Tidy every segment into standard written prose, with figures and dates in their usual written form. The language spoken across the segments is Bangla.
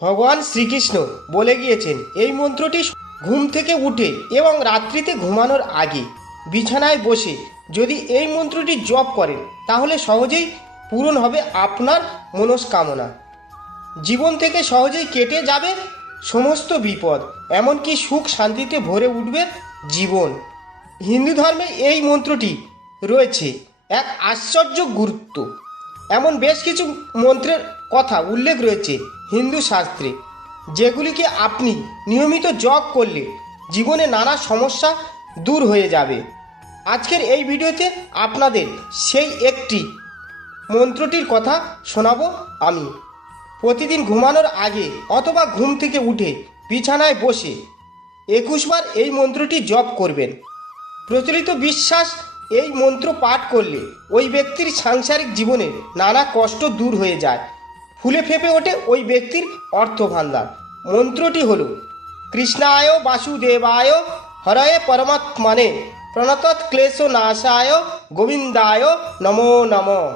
ভগবান শ্রীকৃষ্ণ বলে গিয়েছেন এই মন্ত্রটি ঘুম থেকে উঠে এবং রাত্রিতে ঘুমানোর আগে বিছানায় বসে যদি এই মন্ত্রটি জপ করেন তাহলে সহজেই পূরণ হবে আপনার মনস্কামনা। জীবন থেকে সহজেই কেটে যাবে সমস্ত বিপদ, এমনকি সুখ শান্তিতে ভরে উঠবে জীবন। হিন্দু ধর্মে এই মন্ত্রটি রয়েছে এক আশ্চর্য গুরুত্ব। এমন বেশ কিছু মন্ত্রের কথা উল্লেখ রয়েছে হিন্দু শাস্ত্রে, যেগুলিকে আপনি নিয়মিত জপ করলে জীবনে নানা সমস্যা দূর হয়ে যাবে। আজকের এই ভিডিওতে আপনাদের সেই একটি মন্ত্রটির কথা শোনাবো আমি। প্রতিদিন ঘুমানোর আগে অথবা ঘুম থেকে উঠে বিছানায় বসে 21 বার এই মন্ত্রটি জপ করবেন। প্রচলিত বিশ্বাস, এই মন্ত্র পাঠ করলে ওই ব্যক্তির সাংসারিক জীবনের নানা কষ্ট দূর হয়ে যায়, ফুলে ফেঁপে ওঠে ওই ব্যক্তির অর্থভাণ্ডার। মন্ত্রটি হল কৃষ্ণায় বাসুদেবায় হরয়ে পরমাত্মনে প্রণতৎ ক্লেশ নাশায় গোবিন্দায় নমো নমঃ।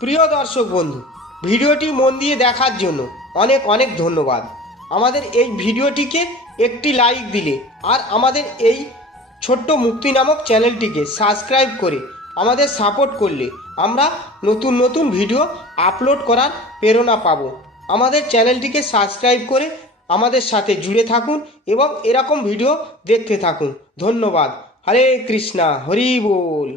প্রিয় দর্শক বন্ধু, ভিডিওটি মন দিয়ে দেখার জন্য অনেক অনেক ধন্যবাদ। আমাদের এই ভিডিওটিকে একটি লাইক দিলে আর আমাদের এই ছোট্ট মুক্তি নামক চ্যানেলটিকে সাবস্ক্রাইব করে আমাদের সাপোর্ট করলে আমরা নতুন নতুন ভিডিও আপলোড করার প্রেরণা পাব। আমাদের চ্যানেলটিকে সাবস্ক্রাইব করে আমাদের সাথে জুড়ে থাকুন এবং এরকম ভিডিও দেখতে থাকুন। ধন্যবাদ। হরে কৃষ্ণা, হরি বল।